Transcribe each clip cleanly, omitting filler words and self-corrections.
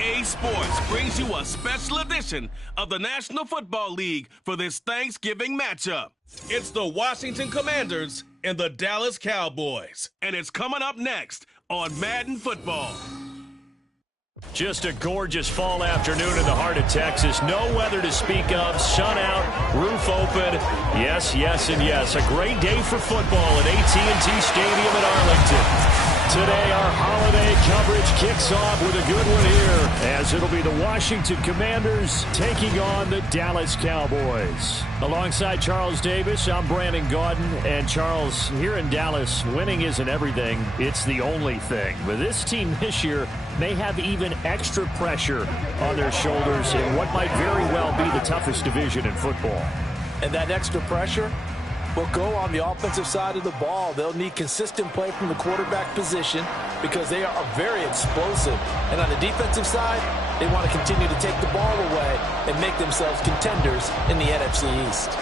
EA Sports brings you a special edition of the National Football League for this Thanksgiving matchup. It's the Washington Commanders and the Dallas Cowboys, and it's coming up next on Madden Football. Just a gorgeous fall afternoon in the heart of Texas. No weather to speak of. Sun out, roof open. Yes, yes, and yes. A great day for football at AT&T Stadium in Arlington. Today, our holiday coverage kicks off with a good one here, as it'll be the Washington Commanders taking on the Dallas Cowboys. Alongside Charles Davis, I'm Brandon Gaudin. And Charles, here in Dallas, winning isn't everything. It's the only thing. But this team this year may have even extra pressure on their shoulders in what might very well be the toughest division in football. And that extra pressure will go on the offensive side of the ball. They'll need consistent play from the quarterback position because they are very explosive. And on the defensive side, they want to continue to take the ball away and make themselves contenders in the NFC East.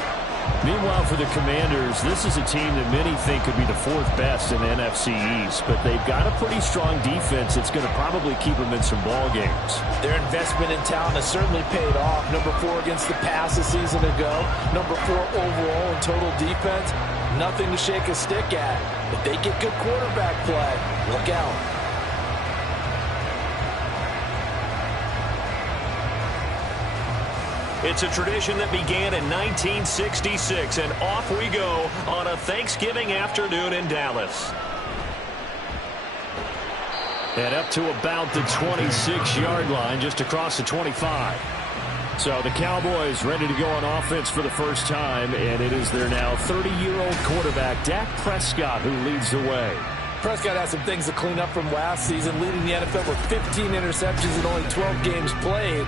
Meanwhile, for the Commanders, this is a team that many think could be the fourth best in the NFC East, but they've got a pretty strong defense that's going to probably keep them in some ball games. Their investment in talent has certainly paid off. Number 4 against the pass a season ago. Number 4 overall in total defense. Nothing to shake a stick at. If they get good quarterback play, look out. It's a tradition that began in 1966, and off we go on a Thanksgiving afternoon in Dallas. And up to about the 26-yard line, just across the 25. So the Cowboys ready to go on offense for the first time, and it is their now 30-year-old quarterback, Dak Prescott, who leads the way. Prescott has some things to clean up from last season, leading the NFL with 15 interceptions and only 12 games played.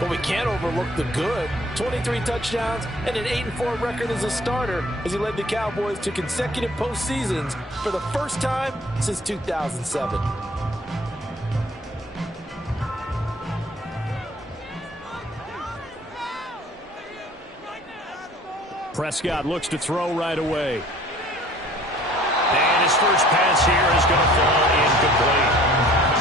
But we can't overlook the good. 23 touchdowns and an 8-4 record as a starter as he led the Cowboys to consecutive postseasons for the first time since 2007. Prescott looks to throw right away. And his first pass here is going to fall incomplete.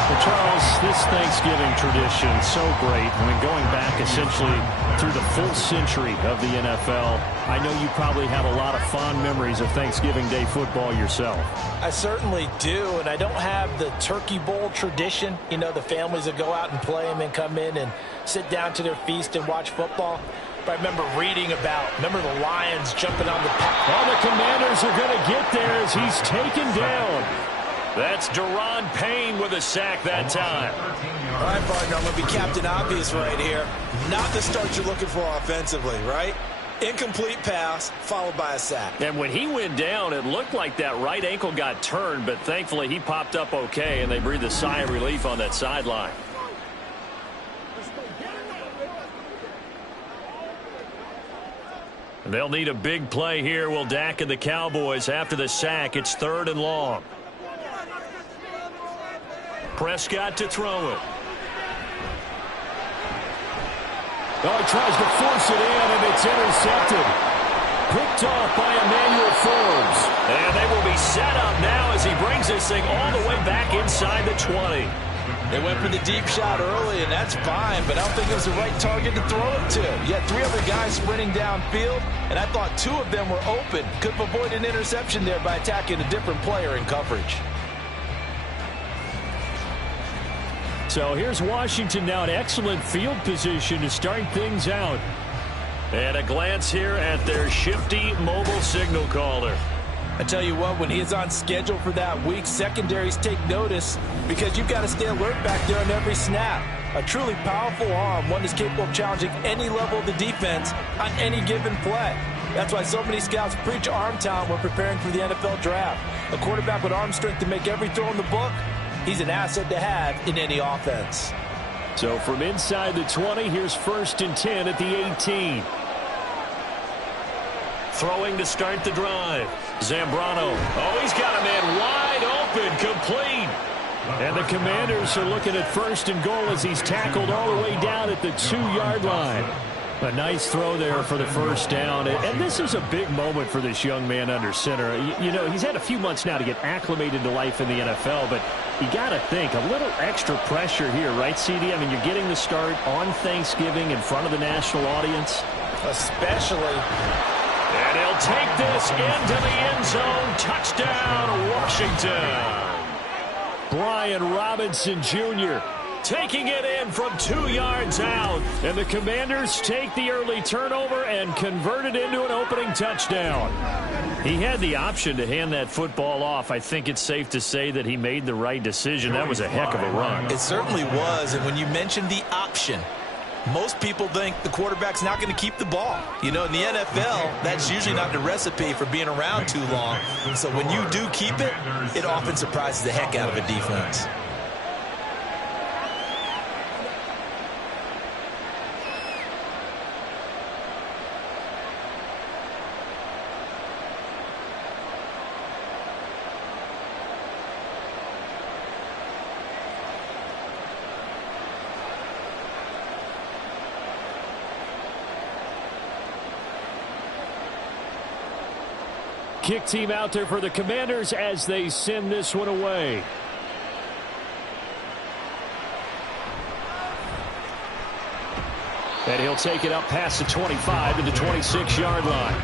Well, Charles, this Thanksgiving tradition is so great. I mean, going back essentially through the full century of the NFL, I know you probably have a lot of fond memories of Thanksgiving Day football yourself. I certainly do, and I don't have the Turkey Bowl tradition. You know, the families that go out and play and then come in and sit down to their feast and watch football. But I remember reading about, the Lions jumping on the pack. Well, the Commanders are going to get there as he's taken down. That's Deron Payne with a sack that time. All right, partner, I'm going to be Captain Obvious right here. Not the start you're looking for offensively, right? Incomplete pass followed by a sack. And when he went down, it looked like that right ankle got turned, but thankfully he popped up okay, and they breathed a sigh of relief on that sideline. They'll need a big play here, will Dak and the Cowboys. After the sack, it's 3rd and long. Prescott to throw it. Oh, he tries to force it in, and it's intercepted. Picked off by Emmanuel Forbes. And they will be set up now as he brings this thing all the way back inside the 20. They went for the deep shot early, and that's fine, but I don't think it was the right target to throw it to. You had 3 other guys sprinting downfield, and I thought 2 of them were open. Could have avoided an interception there by attacking a different player in coverage. So here's Washington now in excellent field position to start things out. And a glance here at their shifty mobile signal caller. I tell you what, when he is on schedule for that week, secondaries take notice because you've got to stay alert back there on every snap. A truly powerful arm, one that's capable of challenging any level of the defense on any given play. That's why so many scouts preach arm talent when preparing for the NFL draft. A quarterback with arm strength to make every throw in the book, he's an asset to have in any offense. So from inside the 20, here's 1st and 10 at the 18. Throwing to start the drive. Zambrano. Oh, he's got a man wide open, complete. And the Commanders are looking at 1st and goal as he's tackled all the way down at the 2-yard line. A nice throw there for the first down. And this is a big moment for this young man under center. You know, he's had a few months now to get acclimated to life in the NFL, but You got to think, a little extra pressure here, right, CD? I mean, you're getting the start on Thanksgiving in front of the national audience. Especially. And he'll take this into the end zone. Touchdown, Washington. Brian Robinson Jr. taking it in from 2 yards out. And the Commanders take the early turnover and convert it into an opening touchdown. He had the option to hand that football off. I think it's safe to say that he made the right decision. That was a heck of a run. It certainly was. And when you mentioned the option, most people think the quarterback's not going to keep the ball. You know, in the NFL, that's usually not the recipe for being around too long. So when you do keep it, it often surprises the heck out of a defense. Kick team out there for the Commanders as they send this one away. And he'll take it up past the 25 to the 26-yard line.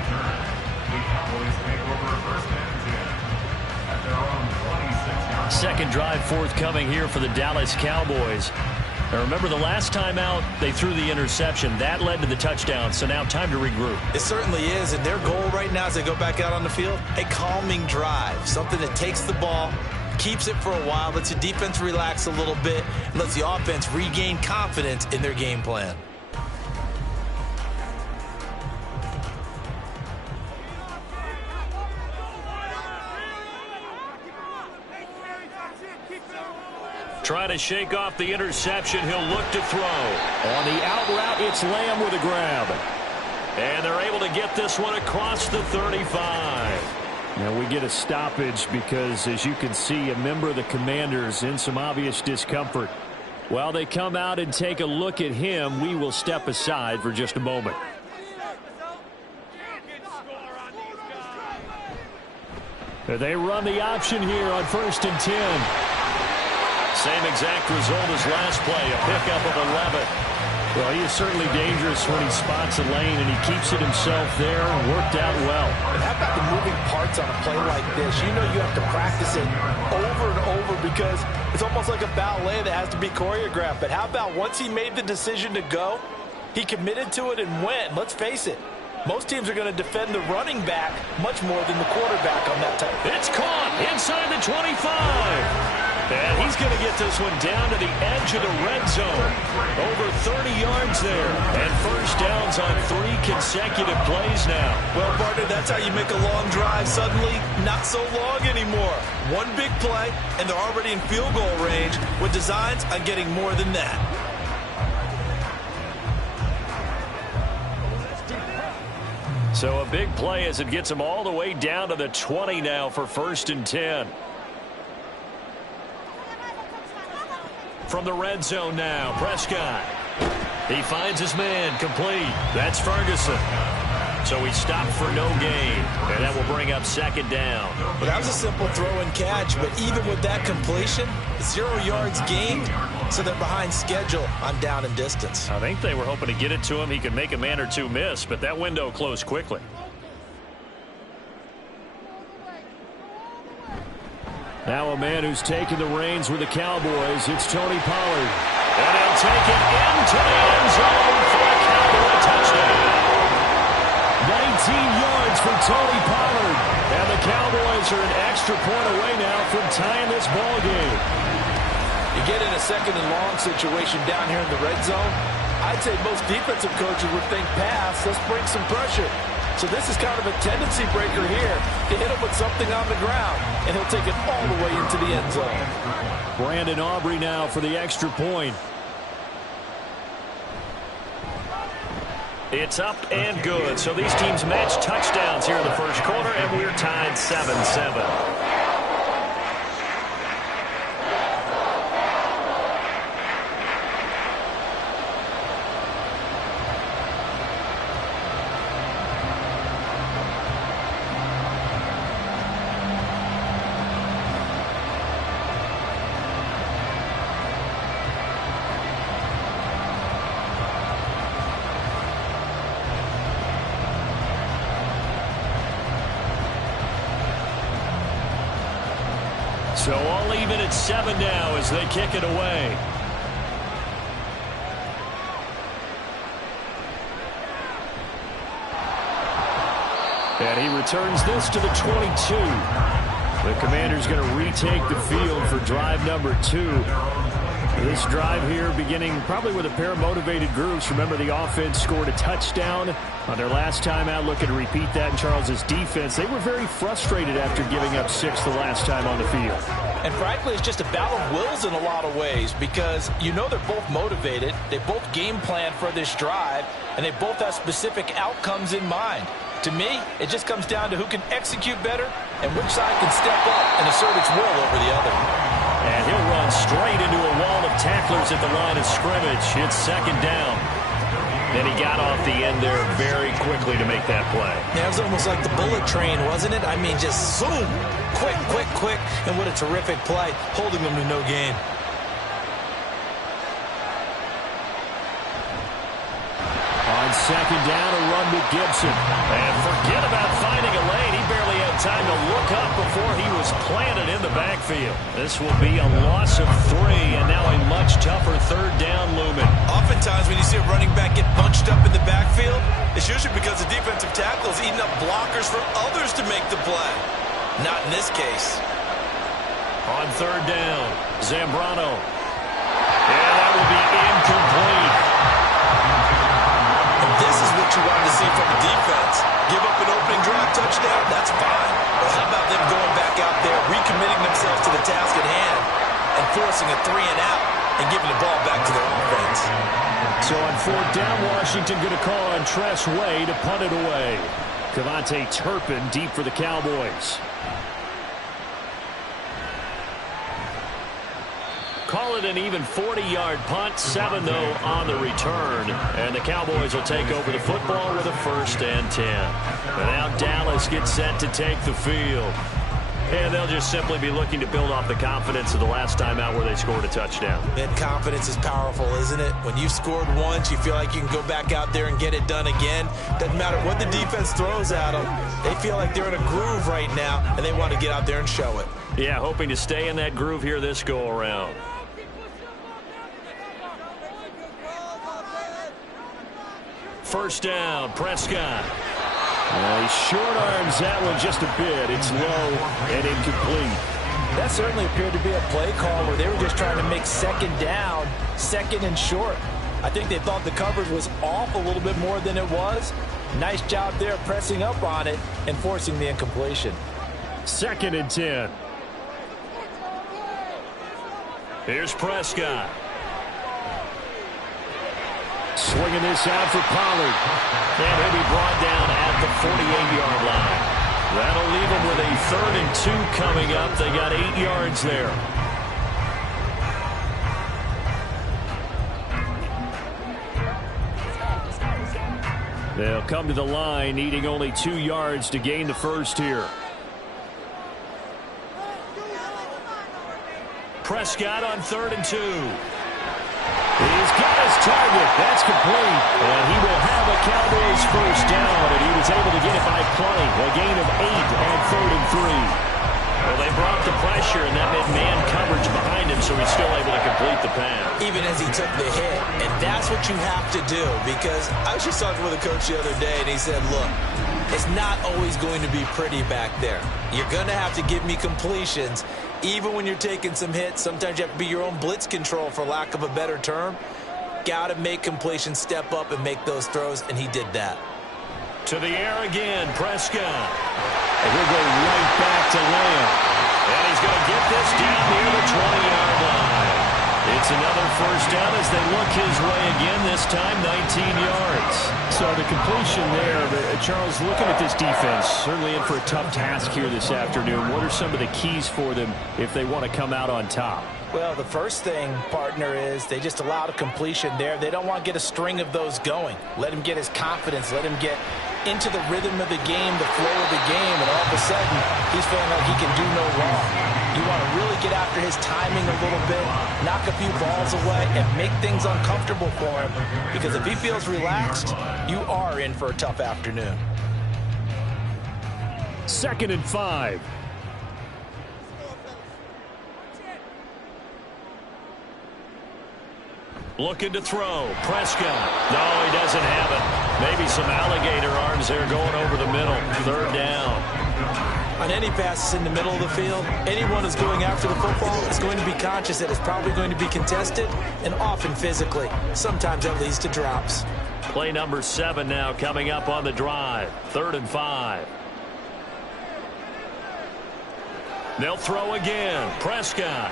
Second drive forthcoming here for the Dallas Cowboys. Now remember, the last time out, they threw the interception. That led to the touchdown, so now time to regroup. It certainly is, and their goal right now as they go back out on the field, a calming drive, something that takes the ball, keeps it for a while, lets the defense relax a little bit, and lets the offense regain confidence in their game plan. Trying to shake off the interception. He'll look to throw. On the out route, it's Lamb with a grab. And they're able to get this one across the 35. Now we get a stoppage because, as you can see, a member of the Commanders in some obvious discomfort. While they come out and take a look at him, we will step aside for just a moment. They run the option here on 1st and 10. Same exact result as last play, a pickup of 11. Well, he is certainly dangerous when he spots a lane, and he keeps it himself there and worked out well. And how about the moving parts on a play like this? You know you have to practice it over and over because it's almost like a ballet that has to be choreographed. But how about once he made the decision to go, he committed to it and went. Let's face it, most teams are going to defend the running back much more than the quarterback on that type. It's caught inside the 25. And he's going to get this one down to the edge of the red zone. Over 30 yards there. And first downs on 3 consecutive plays now. Well, partner, that's how you make a long drive suddenly not so long anymore. One big play, and they're already in field goal range with designs on getting more than that. So a big play as it gets him all the way down to the 20 now for 1st and 10. From the red zone now, Prescott. He finds his man, complete. That's Ferguson. So he stopped for no gain, and that will bring up 2nd down. Well, that was a simple throw and catch, but even with that completion, 0 yards gained, so they're behind schedule on down and distance. I think they were hoping to get it to him. He could make a man or two miss, but that window closed quickly. Now a man who's taken the reins with the Cowboys, it's Tony Pollard. And he'll take it into the end zone for a Cowboy touchdown. 19 yards for Tony Pollard. And the Cowboys are an extra point away now from tying this ball game. You get in a 2nd and long situation down here in the red zone, I'd say most defensive coaches would think pass, let's bring some pressure. So this is kind of a tendency breaker here to hit him with something on the ground, and he'll take it all the way into the end zone. Brandon Aubrey now for the extra point. It's up and good. So these teams match touchdowns here in the first quarter, and we're tied 7-7. So all even at 7 now as they kick it away. And he returns this to the 22. The Commanders going to retake the field for drive number 2. This drive here beginning probably with a pair of motivated groups. Remember, the offense scored a touchdown on their last time out. Looking to repeat that in Charles' defense. They were very frustrated after giving up 6 the last time on the field. And frankly, it's just a battle of wills in a lot of ways because you know they're both motivated. They both game plan for this drive, and they both have specific outcomes in mind. To me, it just comes down to who can execute better and which side can step up and assert its will over the other. And he'll run straight into a wall of tacklers at the line of scrimmage. It's 2nd down. Then he got off the end there very quickly to make that play. Yeah, it was almost like the bullet train, wasn't it? I mean, just zoom. Quick, quick, quick. And what a terrific play, holding them to no gain. On 2nd down, a run with Gibson. And forget about finding a lane. He barely had time to look up before he was planted in the backfield. This will be a loss of 3, and now a much tougher 3rd down looming. Oftentimes when you see a running back get bunched up in the backfield, it's usually because the defensive tackle is eating up blockers for others to make the play. Not in this case. On 3rd down, Zambrano. And that will be incomplete. This is what you wanted to see from the defense. Give up an opening drive touchdown, that's fine. But how about them going back out there, recommitting themselves to the task at hand, and forcing a 3-and-out, and giving the ball back to their offense. So on 4th down, Washington going to call on Tress Way to punt it away. Cavante Turpin deep for the Cowboys. Call it an even 40-yard punt, 7 though on the return. And the Cowboys will take over the football with a 1st and 10. And now Dallas gets set to take the field. And they'll just simply be looking to build off the confidence of the last time out where they scored a touchdown. And confidence is powerful, isn't it? When you've scored once, you feel like you can go back out there and get it done again. Doesn't matter what the defense throws at them. They feel like they're in a groove right now, and they want to get out there and show it. Yeah, hoping to stay in that groove here this go-around. 1st down, Prescott. He short arms that one just a bit. It's low and incomplete. That certainly appeared to be a play call where they were just trying to make 2nd down, 2nd and short. I think they thought the coverage was off a little bit more than it was. Nice job there pressing up on it and forcing the incompletion. 2nd and 10. Here's Prescott. Swinging this out for Pollard. And he'll be brought down at the 48-yard line. That'll leave them with a 3rd and 2 coming up. They got 8 yards there. They'll come to the line, needing only 2 yards to gain the 1st here. Prescott on 3rd and 2. He's got his target. That's complete. And he will have a Cowboys 1st down, and he was able to get it by play. A gain of 8 on 3rd and 3. Well, they brought the pressure, and that meant man coverage behind him, so he's still able to complete the pass. Even as he took the hit. And that's what you have to do, because I was just talking with a coach the other day, and he said, look, it's not always going to be pretty back there. You're going to have to give me completions. Even when you're taking some hits, sometimes you have to be your own blitz control, for lack of a better term. Got to make completions, step up, and make those throws, and he did that. To the air again, Prescott. And he'll go right back to Lamb. And he's going to get this down near the 20-yard line. It's another 1st down as they look his way again, this time 19 yards. So the completion there, Charles, looking at this defense, certainly in for a tough task here this afternoon. What are some of the keys for them if they want to come out on top? Well, the first thing, partner, is they just allowed a completion there. They don't want to get a string of those going. Let him get his confidence. Let him get into the rhythm of the game, the flow of the game, and all of a sudden, he's feeling like he can do no wrong. You want to really get after his timing a little bit, knock a few balls away, and make things uncomfortable for him. Because if he feels relaxed, you are in for a tough afternoon. 2nd and 5. Looking to throw. Prescott. No, he doesn't have it. Maybe some alligator arms there going over the middle. Third down. On any passes in the middle of the field, anyone who's going after the football is going to be conscious that it's probably going to be contested and often physically. Sometimes that leads to drops. Play number 7 now coming up on the drive. 3rd and 5. They'll throw again. Prescott.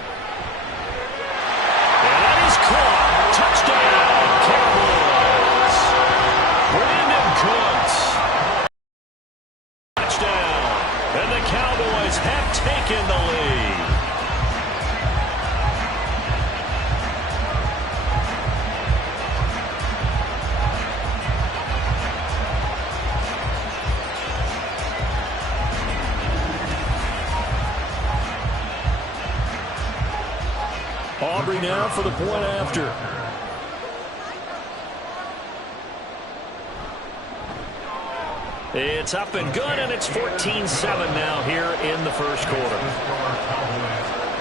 And that is caught. Touchdown, Cowboys. Brandon Cooks. Touchdown. And the Cowboys have taken the lead. Aubrey now for the point after. It's up and good, and it's 14-7 now here in the first quarter.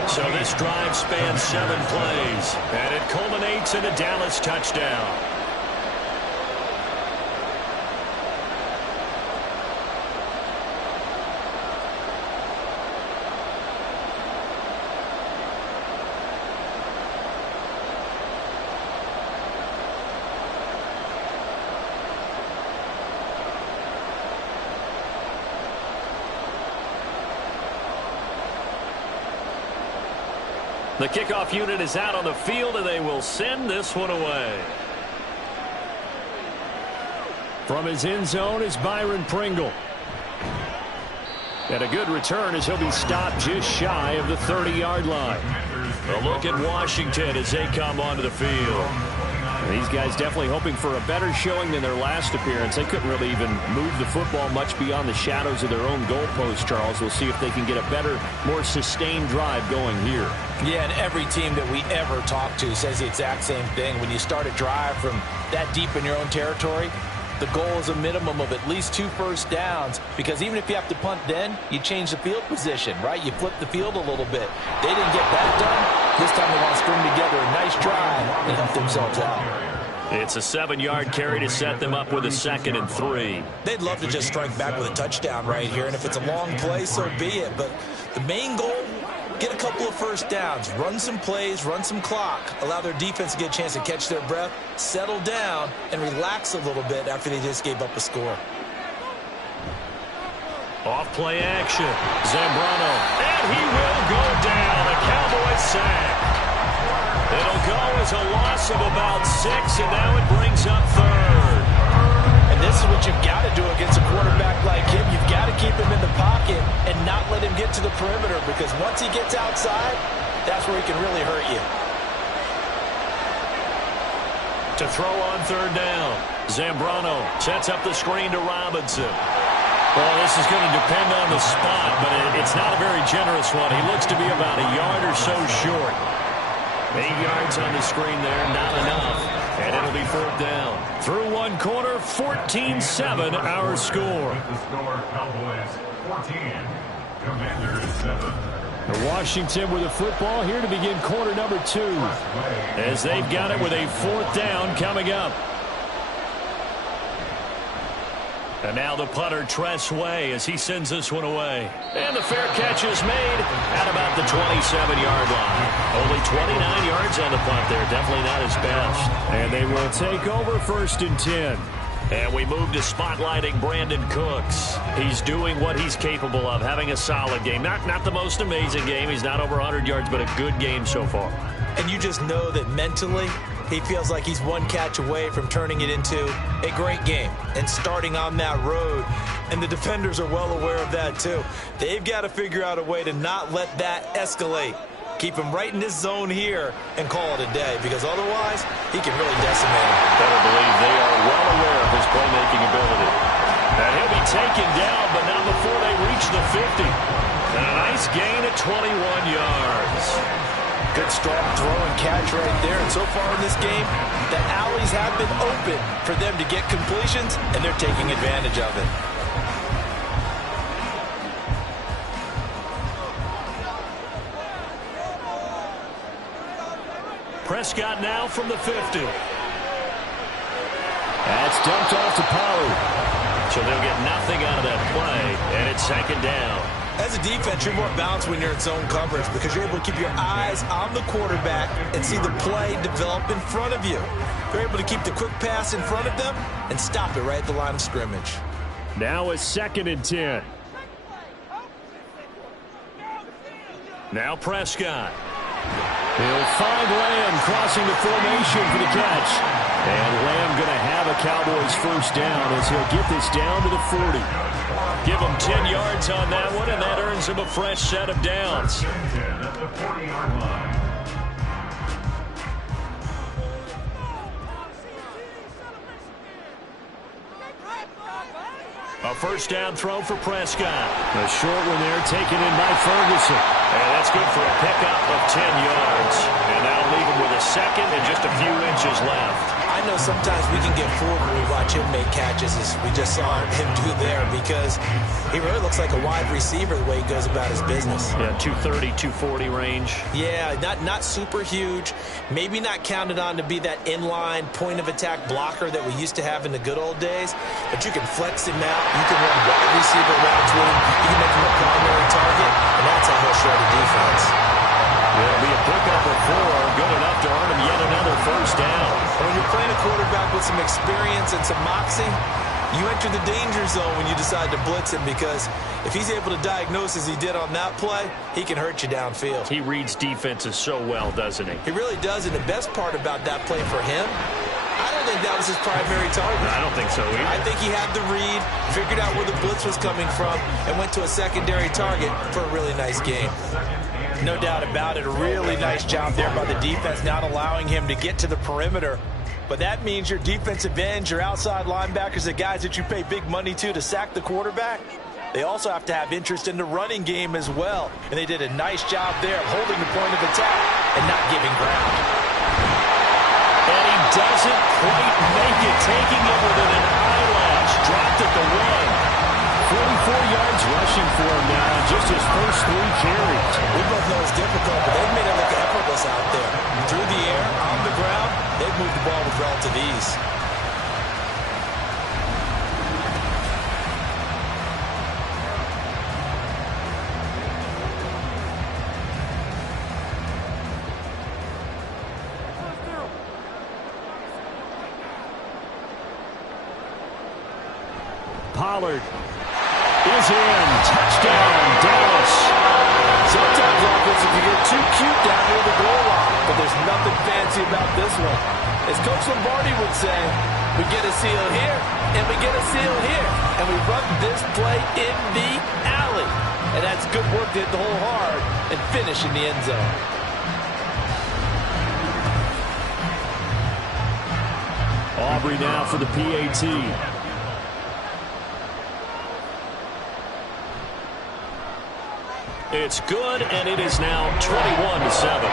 So this drive spans 7 plays, and it culminates in a Dallas touchdown. The kickoff unit is out on the field, and they will send this one away. From his end zone is Byron Pringle. And a good return as he'll be stopped just shy of the 30-yard line. A look at Washington as they come onto the field. These guys definitely hoping for a better showing than their last appearance. They couldn't really even move the football much beyond the shadows of their own goalpost, Charles. We'll see if they can get a better, more sustained drive going here. Yeah, and every team that we ever talk to says the exact same thing. When you start a drive from that deep in your own territory, the goal is a minimum of at least 2 first downs, because even if you have to punt then, you change the field position, right? You flip the field a little bit. They didn't get that done. This time they want to string together a nice drive and help themselves out. It's a 7-yard carry to set them up with a 2nd and 3. They'd love to just strike back with a touchdown right here, and if it's a long play, so be it. But the main goal, get a couple of first downs, run some plays, run some clock, allow their defense to get a chance to catch their breath, settle down, and relax a little bit after they just gave up a score. Off play action. Zambrano. And he will go down. A Cowboys sack. It'll go as a loss of about 6, and now it brings up 3rd. And this is what you've got to do against a quarterback like him. You've got to keep him in the pocket and not let him get to the perimeter, because once he gets outside, that's where he can really hurt you. To throw on 3rd down. Zambrano sets up the screen to Robinson. Well, this is going to depend on the spot, but it's not a very generous one. He looks to be about a yard or so short. 8 yards on the screen there, not enough. And it'll be 4th down. Through one quarter, 14-7 our score. The score, Cowboys 14, Commanders 7. Washington with the football here to begin quarter number 2. As they've got it with a 4th down coming up. And now the punter, Tress Way, as he sends this one away. And the fair catch is made at about the 27-yard line. Only 29 yards on the punt there. Definitely not his best. And they will take over 1st and 10. And we move to spotlighting Brandon Cooks. He's doing what he's capable of, having a solid game. Not the most amazing game. He's not over 100 yards, but a good game so far. And you just know that mentally, he feels like he's one catch away from turning it into a great game and starting on that road. And the defenders are well aware of that, too. They've got to figure out a way to not let that escalate. Keep him right in this zone here and call it a day, because otherwise he can really decimate him. Better believe they are well aware of his playmaking ability. And he'll be taken down, but not before they reach the 50. And a nice gain at 21 yards. Good strong throw and catch right there. And so far in this game, the alleys have been open for them to get completions, and they're taking advantage of it. Prescott now from the 50. That's dumped off to Pollard. So they'll get nothing out of that play, and it's second down. As a defense, you're more balanced when you're in zone coverage because you're able to keep your eyes on the quarterback and see the play develop in front of you. You're able to keep the quick pass in front of them and stop it right at the line of scrimmage. Now it's 2nd and 10. Now Prescott. He'll find Lamb crossing the formation for the catch. And Lamb going to have a Cowboys first down as he'll get this down to the 40. Give him 10 yards on that one, and that earns him a fresh set of downs. At the 40-yard line. A first down throw for Prescott. A short one there taken in by Ferguson. And that's good for a pickup of 10 yards. And that'll leave him with a second and just a few inches left. I know sometimes we can get fooled when we watch him make catches as we just saw him do there because he really looks like a wide receiver the way he goes about his business. Yeah, 230, 240 range. Yeah, not super huge. Maybe not counted on to be that inline point-of-attack blocker that we used to have in the good old days, but you can flex him out. You can run wide receiver routes with him. You can make him a primary target, and that's how he'll show the defense. It'll be a pickup of 4, good enough to earn him yet another first down. When you're playing a quarterback with some experience and some moxie, you enter the danger zone when you decide to blitz him because if he's able to diagnose as he did on that play, he can hurt you downfield. He reads defenses so well, doesn't he? He really does, and the best part about that play for him, I don't think that was his primary target. I don't think so either. I think he had the read, figured out where the blitz was coming from, and went to a secondary target for a really nice game. No doubt about it. A really nice job there by the defense, not allowing him to get to the perimeter. But that means your defensive ends, your outside linebackers, the guys that you pay big money to sack the quarterback, they also have to have interest in the running game as well. And they did a nice job there of holding the point of attack and not giving ground. And he doesn't quite make it, taking it within an eyelash. Dropped at the 1. 44 yards rushing for him now, just his first 3 carries. We both know it's difficult, but they've made it look effortless out there. Through the air, on the ground, they've moved the ball with relative ease. Pollard is in. Touchdown, Dallas. Sometimes offensive can get too cute down near the goal line, but there's nothing fancy about this one. As Coach Lombardi would say, we get a seal here, and we get a seal here, and we run this play in the alley. And that's good work to hit the hole hard and finish in the end zone. Aubrey now for the PAT. It's good, and it is now 21-7.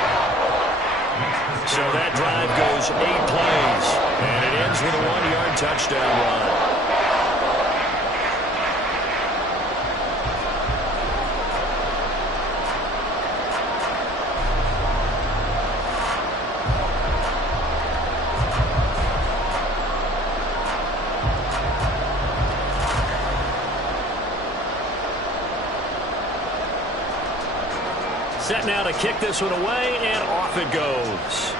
So that drive goes 8 plays, and it ends with a 1-yard touchdown run. Set now to kick this one away, and off it goes.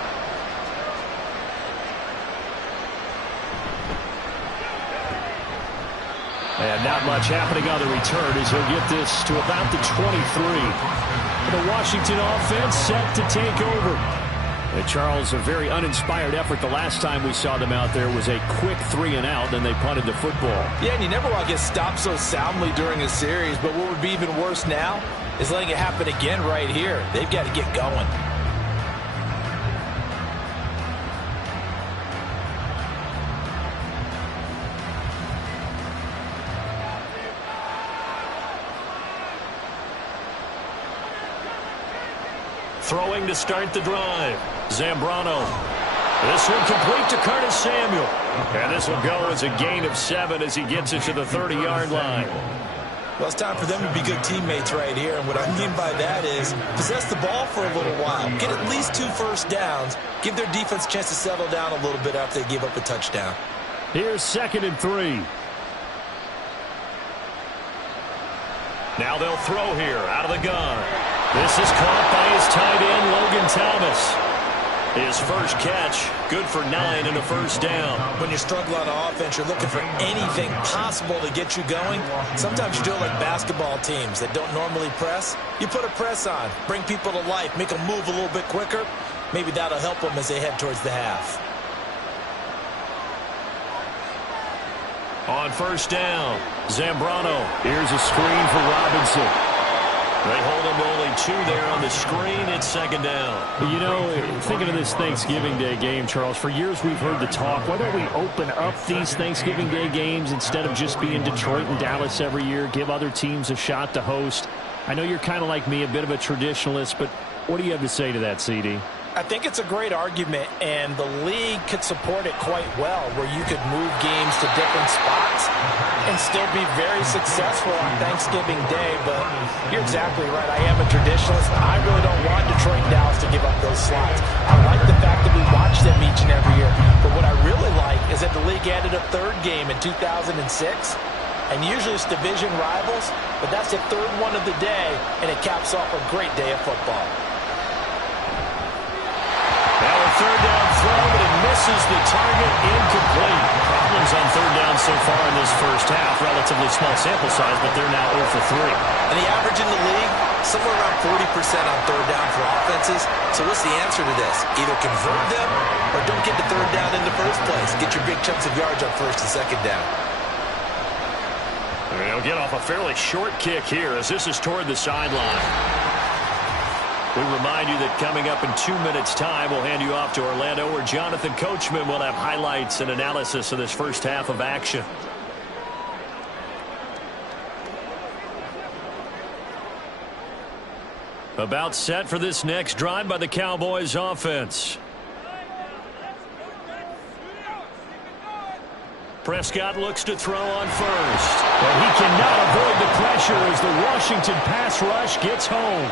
And not much happening on the return as he'll get this to about the 23. The Washington offense set to take over. And Charles, a very uninspired effort. The last time we saw them out there was a quick 3-and-out, then they punted the football. Yeah, and you never want to get stopped so soundly during a series, but what would be even worse now is letting it happen again right here. They've got to get going. Throwing to start the drive. Zambrano. This one complete to Curtis Samuel. And this will go as a gain of 7 as he gets it to the 30-yard line. Well, it's time for them to be good teammates right here. And what I mean by that is possess the ball for a little while. Get at least 2 first downs. Give their defense a chance to settle down a little bit after they give up a touchdown. Here's 2nd and 3. Now they'll throw here out of the gun. This is caught by his tight end, Logan Thomas. His first catch, good for 9 and a first down. When you struggle on offense, you're looking for anything possible to get you going. Sometimes you do it like basketball teams that don't normally press. You put a press on, bring people to life, make them move a little bit quicker. Maybe that'll help them as they head towards the half. On first down, Zambrano. Here's a screen for Robinson. They hold him to only 2 there on the screen. It's 2nd down. You know, thinking of this Thanksgiving Day game, Charles, for years we've heard the talk, why don't we open up these Thanksgiving Day games instead of just being Detroit and Dallas every year, give other teams a shot to host? I know you're kind of like me, a bit of a traditionalist, but what do you have to say to that, CD? I think it's a great argument, and the league could support it quite well, where you could move games to different spots and still be very successful on Thanksgiving Day. But you're exactly right. I am a traditionalist. I really don't want Detroit and Dallas to give up those slots. I like the fact that we watch them each and every year. But what I really like is that the league added a 3rd game in 2006. And usually it's division rivals, but that's the 3rd one of the day, and it caps off a great day of football. Now a 3rd down throw, but it misses the target, incomplete. Problems on 3rd down so far in this first half. Relatively small sample size, but they're now 0 for 3. And the average in the league, somewhere around 40% on 3rd down for offenses. So what's the answer to this? Either convert them or don't get the 3rd down in the first place. Get your big chunks of yards on 1st and 2nd down. They'll get off a fairly short kick here as this is toward the sideline. We remind you that coming up in 2 minutes' time, we'll hand you off to Orlando, where Jonathan Coachman will have highlights and analysis of this first half of action. About set for this next drive by the Cowboys offense. Prescott looks to throw on first. But he cannot avoid the pressure as the Washington pass rush gets home.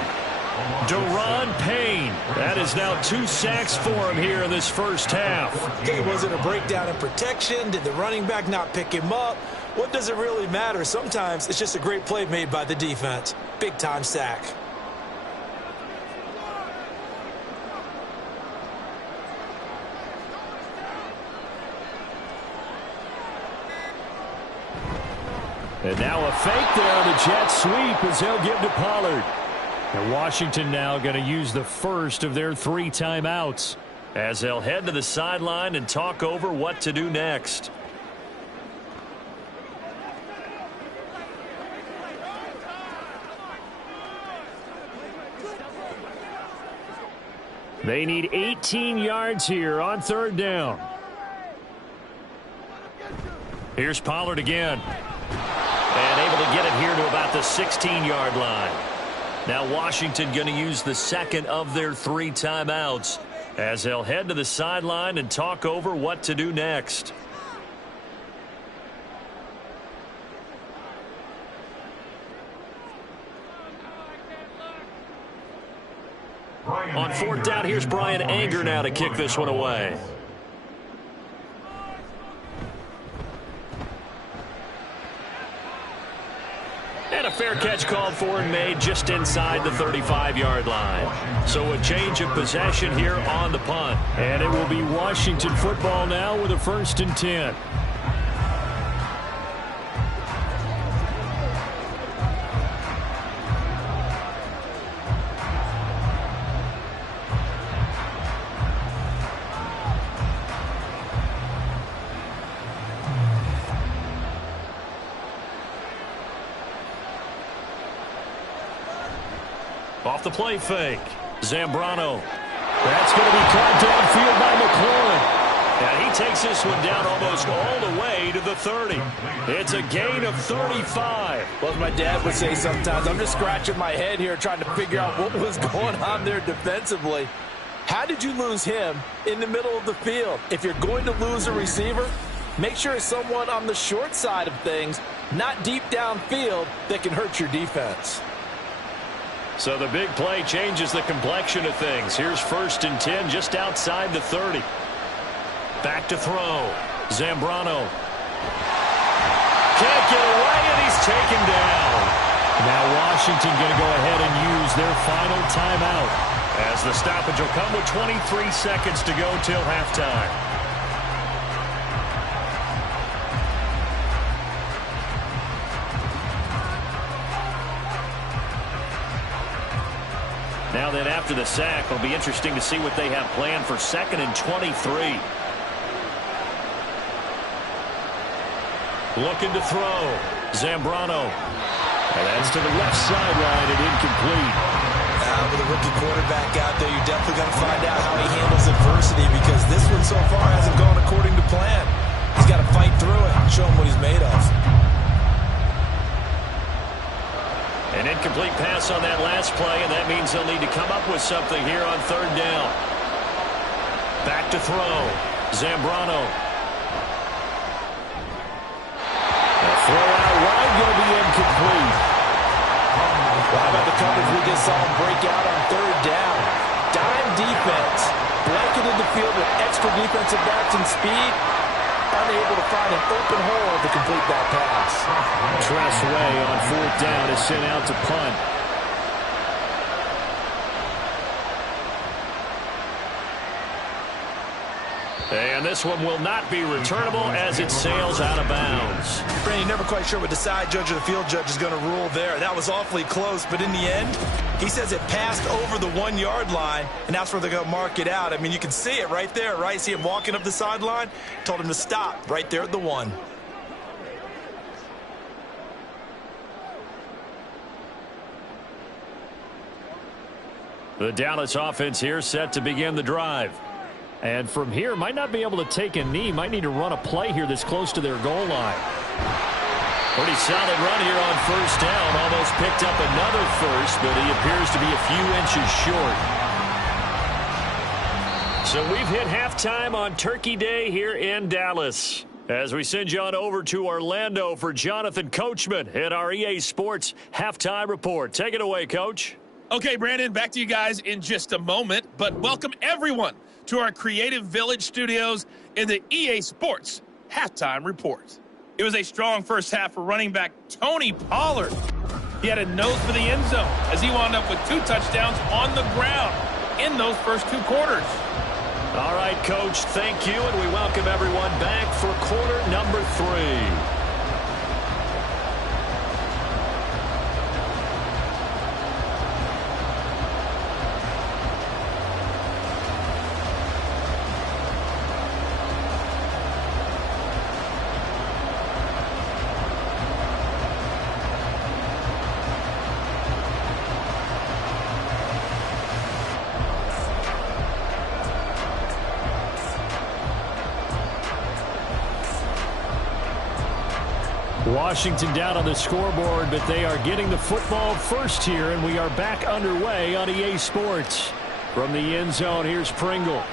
Daron Payne. That is now 2 sacks for him here in this first half. Okay, was it a breakdown in protection? Did the running back not pick him up? What does it really matter? Sometimes it's just a great play made by the defense. Big-time sack. And now a fake there on the jet sweep as they'll give to Pollard. And Washington now going to use the first of their 3 timeouts as they'll head to the sideline and talk over what to do next. They need 18 yards here on 3rd down. Here's Pollard again. And able to get it here to about the 16-yard line. Now Washington going to use the 2nd of their 3 timeouts as they'll head to the sideline and talk over what to do next. On 4th down, here's Brian Anger now to kick this one away. And a fair catch called for and made just inside the 35-yard line. So a change of possession here on the punt. And it will be Washington football now with a 1st and 10. Off the play fake. Zambrano. That's going to be caught downfield by McLaurin. And he takes this one down almost all the way to the 30. It's a gain of 35. Well, as my dad would say sometimes, I'm just scratching my head here trying to figure out what was going on there defensively. How did you lose him in the middle of the field? If you're going to lose a receiver, make sure it's someone on the short side of things, not deep downfield, that can hurt your defense. So the big play changes the complexion of things. Here's 1st and 10 just outside the 30. Back to throw. Zambrano. Can't get away, and he's taken down. Now Washington going to go ahead and use their final timeout. As the stoppage will come with 23 seconds to go till halftime. Now then, after the sack, it'll be interesting to see what they have planned for 2nd and 23. Looking to throw. Zambrano. And that's to the left sideline and incomplete. With a rookie quarterback out there, you're definitely going to find out how he handles adversity, because this one so far hasn't gone according to plan. He's got to fight through it and show him what he's made of. An incomplete pass on that last play, and that means they'll need to come up with something here on 3rd down. Back to throw. Zambrano. Throw out wide, going to be incomplete. Well, how about the coverage we just saw him break out on 3rd down? Dime defense, blanketed the field with extra defensive backs and speed, unable to find an open hole to complete that pass. Tressway on 4th down is sent out to punt. And this one will not be returnable as it sails out of bounds. Brandon, you're never quite sure what the side judge or the field judge is going to rule there. That was awfully close, but in the end, he says it passed over the 1-yard line, and that's where they're going to mark it out. I mean, you can see it right there, right? See him walking up the sideline? Told him to stop right there at the 1. The Dallas offense here set to begin the drive. And from here, might not be able to take a knee. Might need to run a play here that's close to their goal line. Pretty solid run here on 1st down. Almost picked up another first, but he appears to be a few inches short. So we've hit halftime on Turkey Day here in Dallas. As we send you on over to Orlando for Jonathan Coachman at our EA Sports Halftime Report. Take it away, Coach. Okay, Brandon, back to you guys in just a moment, but welcome everyone to our Creative Village studios in the EA Sports Halftime Report. It was a strong first half for running back Tony Pollard. He had a nose for the end zone as he wound up with 2 touchdowns on the ground in those first 2 quarters. All right, Coach, thank you, and we welcome everyone back for quarter number 3. Washington down on the scoreboard, but they are getting the football first here, and we are back underway on EA Sports. From the end zone, here's Pringle.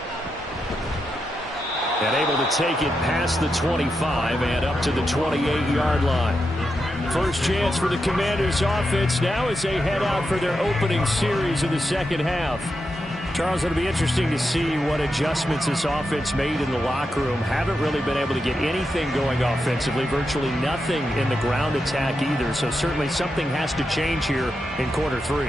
And able to take it past the 25 and up to the 28-yard line. First chance for the Commanders offense now as they head out for their opening series of the second half. Charles, it'll be interesting to see what adjustments this offense made in the locker room. Haven't really been able to get anything going offensively, virtually nothing in the ground attack either. So certainly something has to change here in quarter 3.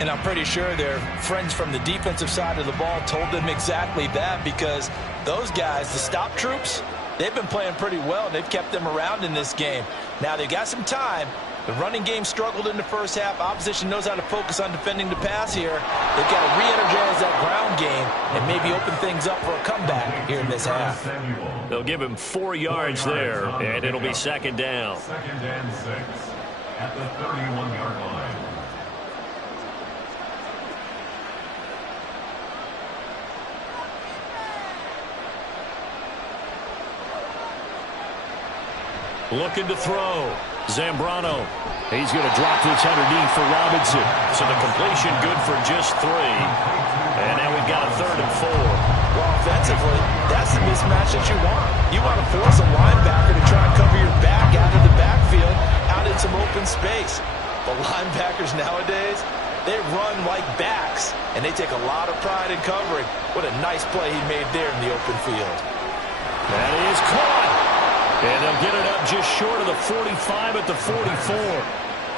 And I'm pretty sure their friends from the defensive side of the ball told them exactly that, because those guys, the stop troops, they've been playing pretty well, and they've kept them around in this game. Now they've got some time. The running game struggled in the first half. Opposition knows how to focus on defending the pass here. They've got to re-energize that ground game and maybe open things up for a comeback here in this half. They'll give him 4 yards there, and it'll be second down. 2nd and 6 at the 31-yard line. Looking to throw. Zambrano. He's going to drop this underneath for Robinson. So the completion good for just 3. And now we've got a 3rd and 4. Well, offensively, that's the mismatch that you want. You want to force a linebacker to try and cover your back out of the backfield, out in some open space. The linebackers nowadays, they run like backs, and they take a lot of pride in covering. What a nice play he made there in the open field. That is caught. And they'll get it up just short of the 45 at the 44.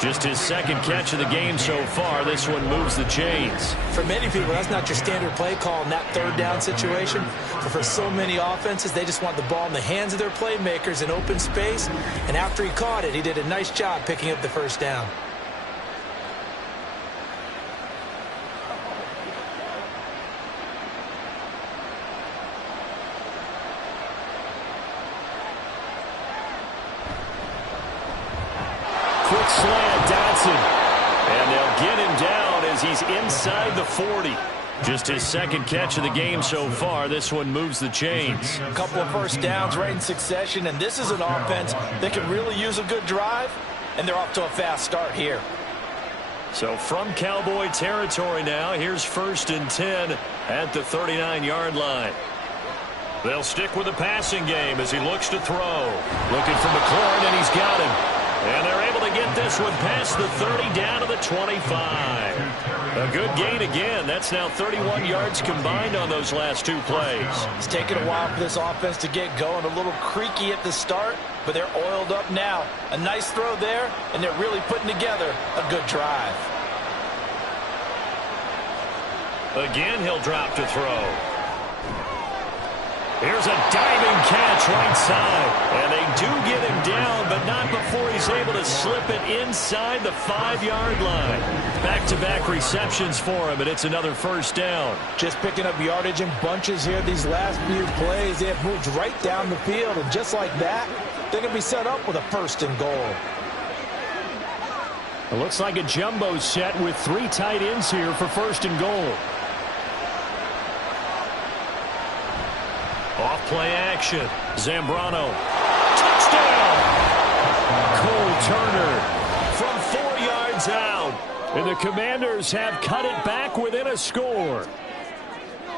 Just his 2nd catch of the game so far. This one moves the chains. For many people, that's not your standard play call in that 3rd down situation. But for so many offenses, they just want the ball in the hands of their playmakers in open space. And after he caught it, he did a nice job picking up the 1st down. Quick slant, Dotson. And they'll get him down as he's inside the 40. Just his 2nd catch of the game so far. This one moves the chains. A couple of 1st downs right in succession, and this is an offense that can really use a good drive, and they're off to a fast start here. So from Cowboy territory now, here's 1st and 10 at the 39-yard line. They'll stick with the passing game as he looks to throw. Looking for McLaurin, and he's got him. And they're able to get this one past the 30 down to the 25. A good gain again. That's now 31 yards combined on those last 2 plays. It's taken a while for this offense to get going. A little creaky at the start, but they're oiled up now. A nice throw there, and they're really putting together a good drive. Again, he'll drop to throw. Here's a diving catch right side. And they do get him down, but not before he's able to slip it inside the 5-yard line. Back-to-back receptions for him, and it's another 1st down. Just picking up yardage in bunches here these last few plays. They have moved right down the field, and just like that, they're going to be set up with a 1st and goal. It looks like a jumbo set with 3 tight ends here for 1st and goal. Off play action. Zambrano. Touchdown! Cole Turner from 4 yards out. And the Commanders have cut it back within a score.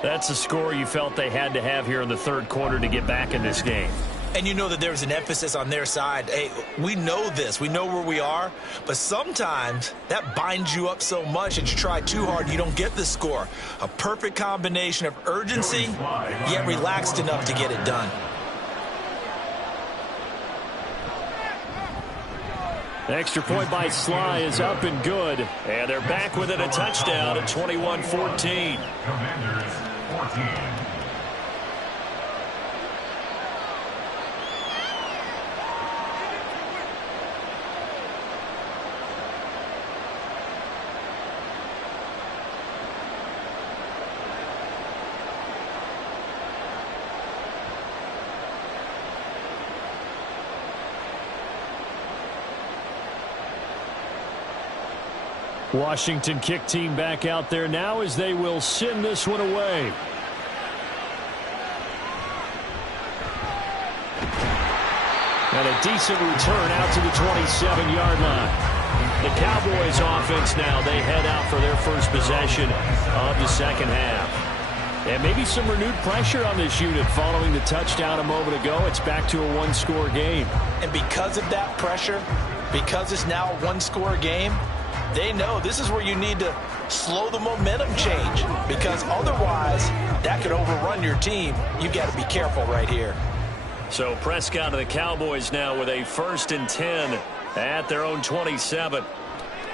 That's a score you felt they had to have here in the 3rd quarter to get back in this game. And you know that there's an emphasis on their side. Hey, we know this. We know where we are. But sometimes that binds you up so much that you try too hard, you don't get the score. A perfect combination of urgency, yet relaxed enough to get it done. Extra point by Sly is up and good. And they're back within a touchdown at 21-14. Commanders 14. Washington kick team back out there now as they will send this one away. And a decent return out to the 27-yard line. The Cowboys offense now, they head out for their first possession of the 2nd half. And maybe some renewed pressure on this unit following the touchdown a moment ago. It's back to a 1-score game. And because of that pressure, because it's now a 1-score game, they know this is where you need to slow the momentum change, because otherwise that could overrun your team. You've got to be careful right here. So Prescott and the Cowboys now with a 1st and 10 at their own 27.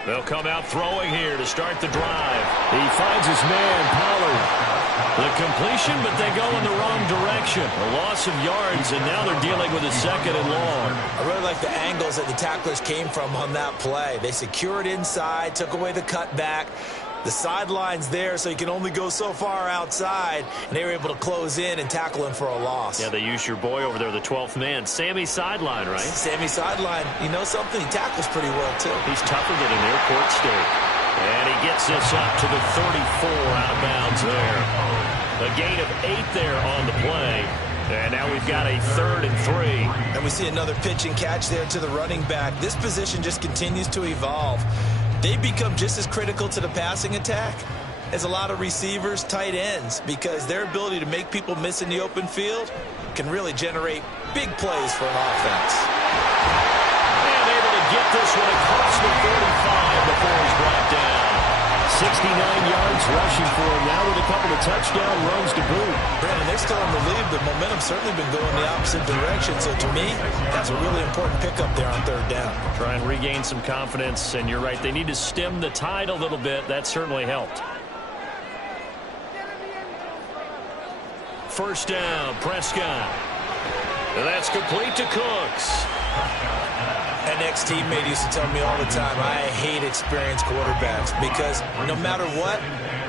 They'll come out throwing here to start the drive. He finds his man, Pollard. The completion, but they go in the wrong direction. A loss of yards, and now they're dealing with a 2nd and long. I really like the angles that the tacklers came from on that play. They secured inside, took away the cutback. The sideline's there, so you can only go so far outside, and they were able to close in and tackle him for a loss. Yeah, they used your boy over there, the 12th man, Sammy Sideline, right? Sammy Sideline. You know something? He tackles pretty well, too. He's tougher than an airport steak. And he gets this up to the 34 out of bounds there. A gain of 8 there on the play. And now we've got a 3rd and 3. And we see another pitch and catch there to the running back. This position just continues to evolve. They become just as critical to the passing attack as a lot of receivers, tight ends, because their ability to make people miss in the open field can really generate big plays for an offense. And able to get this one across the 45 before he's brought down. 69 yards rushing for him now with a couple of touchdown runs to boot. Brandon, they're still in the lead, but momentum's certainly been going the opposite direction. So to me, that's a really important pickup there on 3rd down. Try and regain some confidence, and you're right, they need to stem the tide a little bit. That certainly helped. 1st down, Prescott. And that's complete to Cooks. An ex-teammate used to tell me all the time, I hate experienced quarterbacks because no matter what,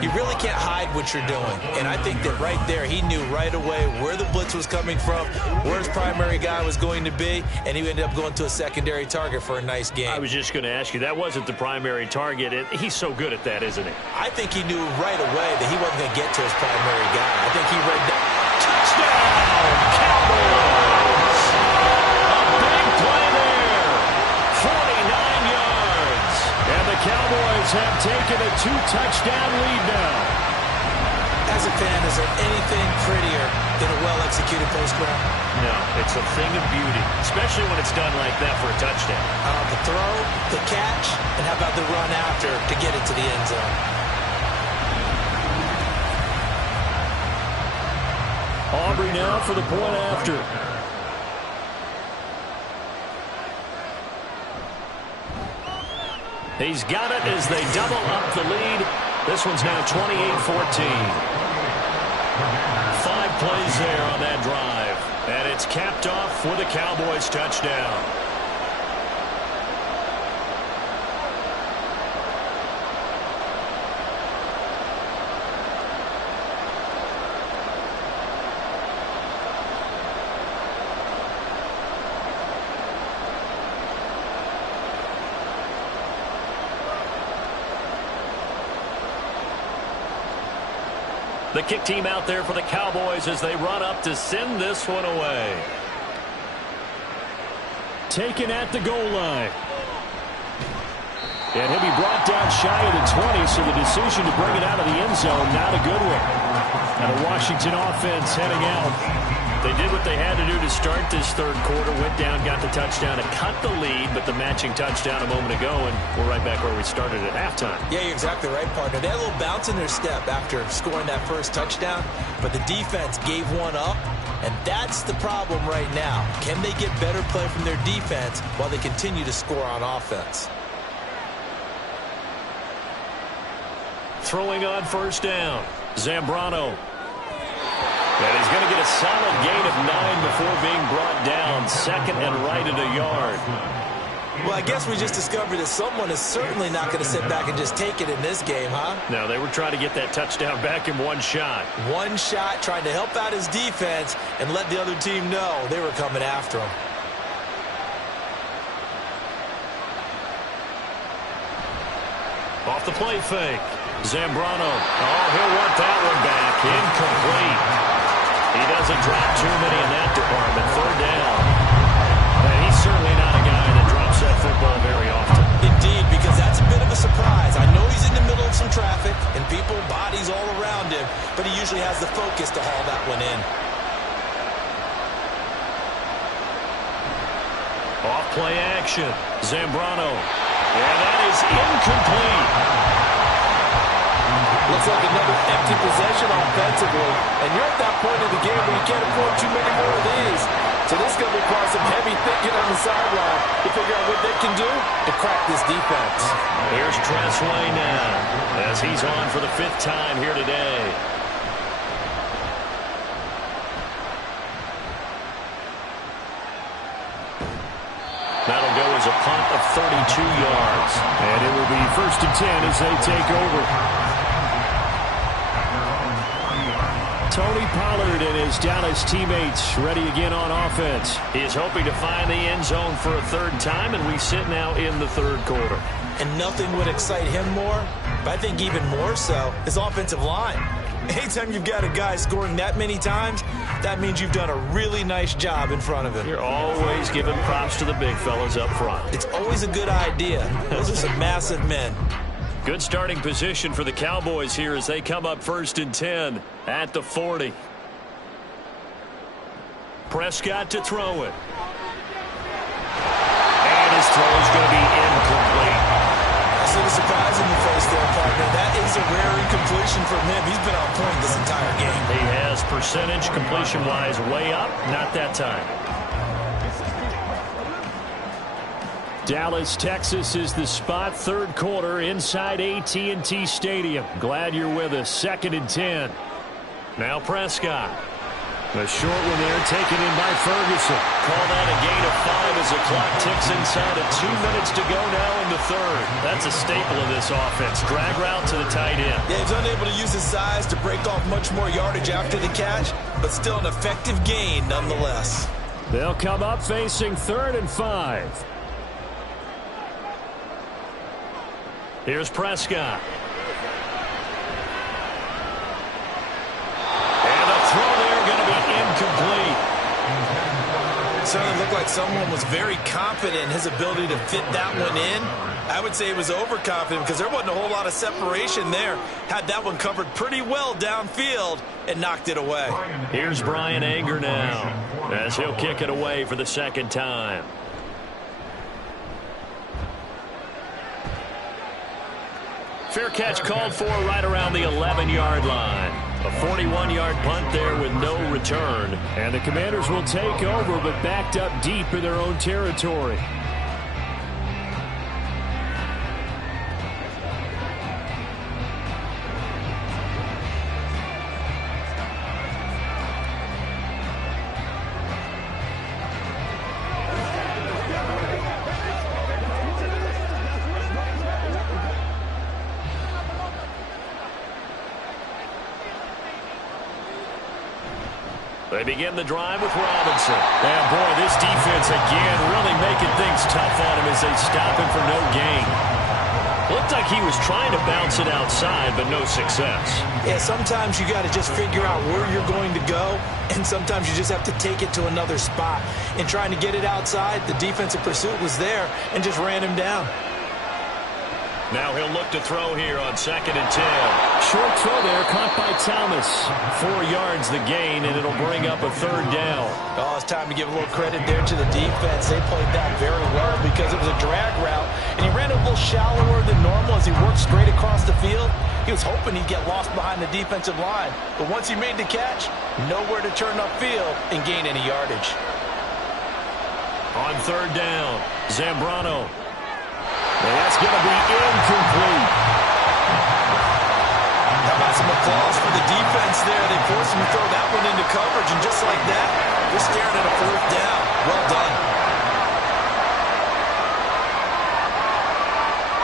you really can't hide what you're doing. And I think that right there, he knew right away where the blitz was coming from, where his primary guy was going to be, and he ended up going to a secondary target for a nice game. I was just going to ask you, that wasn't the primary target. He's so good at that, isn't he? I think he knew right away that he wasn't going to get to his primary guy. I think he read that. Touchdown, Cowboys! A big play there. 49 yards. And the Cowboys have taken a 2-touchdown lead now. As a fan, is there anything prettier than a well-executed post route? No, it's a thing of beauty, especially when it's done like that for a touchdown. The throw, the catch, and how about the run after to get it to the end zone? Aubrey now for the point after. He's got it as they double up the lead. This one's now 28-14. 5 plays there on that drive. And it's capped off with a Cowboys touchdown. The kick team out there for the Cowboys as they run up to send this one away. Taken at the goal line. And he'll be brought down shy of the 20, so the decision to bring it out of the end zone, not a good one. And a Washington offense heading out. They did what they had to do to start this 3rd quarter. Went down, got the touchdown to cut the lead, but the matching touchdown a moment ago, and we're right back where we started at halftime. Yeah, you're exactly right, partner. They had a little bounce in their step after scoring that first touchdown, but the defense gave one up, and that's the problem right now. Can they get better play from their defense while they continue to score on offense? Throwing on 1st down, Zambrano. And he's going to get a solid gain of 9 before being brought down. 2nd and right at a yard. Well, I guess we just discovered that someone is certainly not going to sit back and just take it in this game, huh? No, they were trying to get that touchdown back in one shot. One shot, trying to help out his defense and let the other team know they were coming after him. Off the play fake. Zambrano. Oh, he'll want that one back. Incomplete. He doesn't drop too many in that department. 3rd down. And he's certainly not a guy that drops that football very often. Indeed, because that's a bit of a surprise. I know he's in the middle of some traffic and people, bodies all around him, but he usually has the focus to haul that one in. Off play action. Zambrano. And that is incomplete. Looks like another empty possession offensively. And you're at that point of the game where you can't afford too many more of these. So this is going to require some heavy thinking on the sideline to figure out what they can do to crack this defense. Here's Tressway now as he's on for the 5th time here today. That'll go as a punt of 32 yards. And it will be 1st and 10 as they take over. Tony Pollard and his Dallas teammates ready again on offense. He is hoping to find the end zone for a 3rd time, and we sit now in the 3rd quarter. And nothing would excite him more, but I think even more so, his offensive line. Anytime you've got a guy scoring that many times, that means you've done a really nice job in front of him. You're always giving props to the big fellas up front. It's always a good idea. Those are some massive men. Good starting position for the Cowboys here as they come up 1st and 10 at the 40. Prescott to throw it. And his throw is going to be incomplete. I see the surprise in your face there, partner. That is a rare incompletion from him. He's been on point this entire game. He has percentage completion-wise way up. Not that time. Dallas, Texas is the spot. 3rd quarter inside AT&T Stadium. Glad you're with us. 2nd and 10. Now Prescott. A short one there taken in by Ferguson. Call that a gain of 5 as the clock ticks inside of 2 minutes to go now in the 3rd. That's a staple of this offense. Drag route to the tight end. Yeah, he's unable to use his size to break off much more yardage after the catch, but still an effective gain nonetheless. They'll come up facing 3rd and 5. Here's Prescott. And a throw there going to be incomplete. Certainly looked like someone was very confident in his ability to fit that one in. I would say he was overconfident because there wasn't a whole lot of separation there. Had that one covered pretty well downfield and knocked it away. Here's Brian Anger now as he'll kick it away for the 2nd time. Fair catch called for right around the 11-yard line. A 41-yard punt there with no return. And the Commanders will take over, but backed up deep in their own territory. They begin the drive with Robinson. And boy, this defense again really making things tough on him as they stop him for no gain. Looked like he was trying to bounce it outside, but no success. Yeah, sometimes you got to just figure out where you're going to go, and sometimes you just have to take it to another spot. In trying to get it outside, the defensive pursuit was there and just ran him down. Now he'll look to throw here on 2nd and 10. Short throw there, caught by Thomas. 4 yards the gain, and it'll bring up a 3rd down. Oh, it's time to give a little credit there to the defense. They played that very well because it was a drag route, and he ran a little shallower than normal as he worked straight across the field. He was hoping he'd get lost behind the defensive line, but once he made the catch, nowhere to turn upfield and gain any yardage. On 3rd down, Zambrano. And that's going to be incomplete. How about some applause for the defense there? They forced him to throw that one into coverage, and just like that, we're staring at a 4th down. Well done.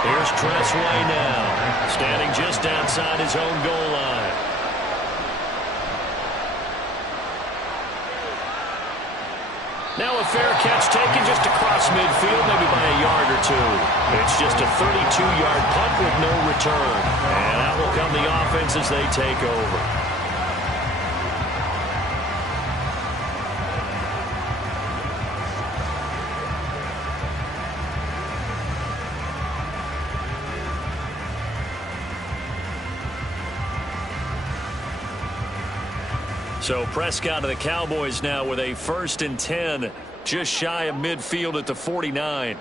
Here's Tressway now, standing just outside his own goal line. Now a fair catch taken just across midfield, maybe by a yard or 2. It's just a 32-yard punt with no return. And out will come the offense as they take over. So Prescott of the Cowboys now with a 1st and 10, just shy of midfield at the 49.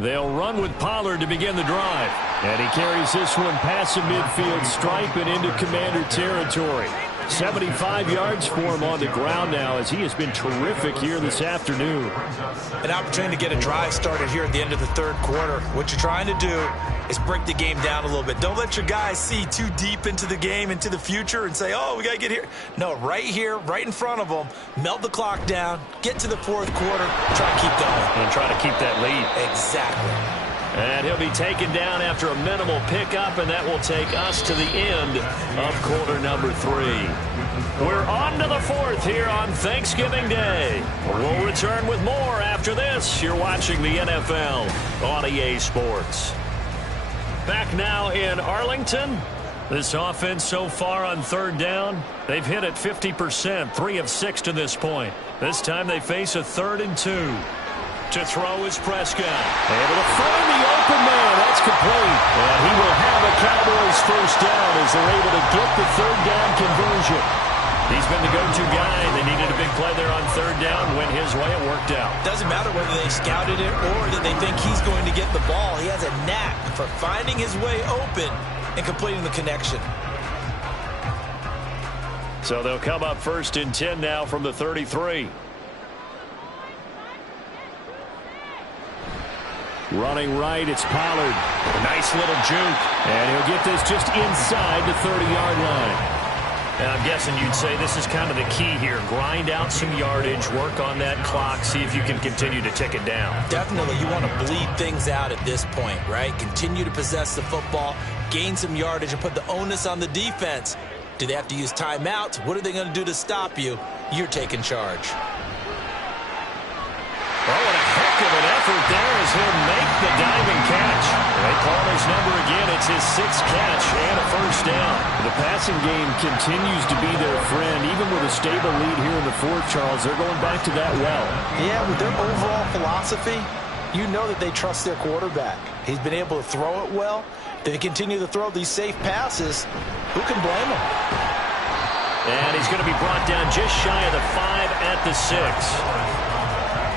They'll run with Pollard to begin the drive. And he carries this one past the midfield stripe and into Commander territory. 75 yards for him on the ground now as he has been terrific here this afternoon. An opportunity to get a drive started here at the end of the 3rd quarter. What you're trying to do is break the game down a little bit. Don't let your guys see too deep into the game, into the future, and say, oh, we got to get here. No, right here, right in front of them, melt the clock down, get to the 4th quarter, try to keep going. And try to keep that lead. Exactly. And he'll be taken down after a minimal pickup, and that will take us to the end of quarter number 3. We're on to the 4th here on Thanksgiving Day. We'll return with more after this. You're watching the NFL on EA Sports. Back now in Arlington. This offense so far on third down, they've hit it 50%, 3 of 6 to this point. This time they face a 3rd and 2. To throw is Prescott. Able to find the open man. That's complete. And he will have a Cowboys first down as they're able to get the third down conversion. He's been the go-to guy. They needed a big play there on third down. Went his way. It worked out. Doesn't matter whether they scouted it or that they think he's going to get the ball. He has a knack for finding his way open and completing the connection. So they'll come up 1st and 10 now from the 33. Running right, it's Pollard. Nice little juke. And he'll get this just inside the 30-yard line. And I'm guessing you'd say this is kind of the key here. Grind out some yardage, work on that clock, see if you can continue to tick it down. Definitely, you want to bleed things out at this point, right? Continue to possess the football, gain some yardage, and put the onus on the defense. Do they have to use timeouts? What are they going to do to stop you? You're taking charge. Oh, what a heck of an effort there as he'll make the diving catch. They call his number again. It's his 6th catch and a first down. The passing game continues to be their friend. Even with a stable lead here in the 4th, Charles, they're going back to that well. Yeah, with their overall philosophy, you know that they trust their quarterback. He's been able to throw it well. They continue to throw these safe passes. Who can blame him? And he's going to be brought down just shy of the 5 at the 6.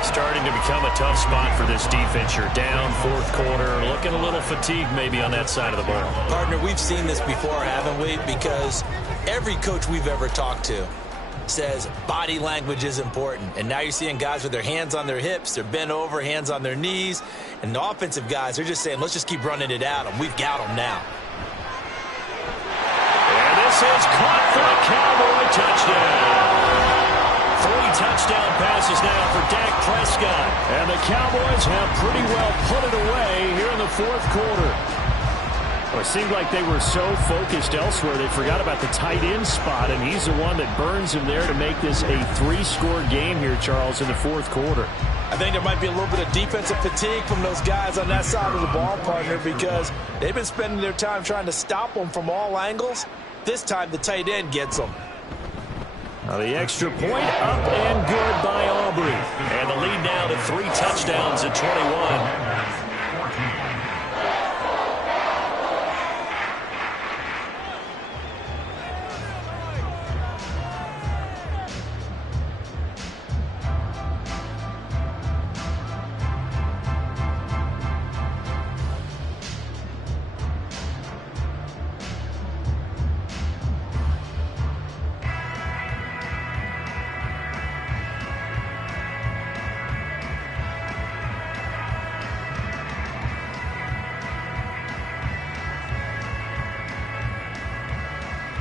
Starting to become a tough spot for this defense. You're down 4th quarter, looking a little fatigued maybe on that side of the ball. Partner, we've seen this before, haven't we? Because every coach we've ever talked to says body language is important. And now you're seeing guys with their hands on their hips, they're bent over, hands on their knees. And the offensive guys are just saying, let's just keep running it at them. We've got them now. And this is caught for a Cowboy touchdown. 3 touchdown passes now for Dak Prescott. And the Cowboys have pretty well put it away here in the 4th quarter. Well, it seemed like they were so focused elsewhere they forgot about the tight end spot, and he's the one that burns him there to make this a 3-score game here, Charles, in the 4th quarter. I think there might be a little bit of defensive fatigue from those guys on that side of the ball, partner, because they've been spending their time trying to stop them from all angles. This time the tight end gets them. Now the extra point up and good by Aubrey. And the lead now to 3 touchdowns at 21.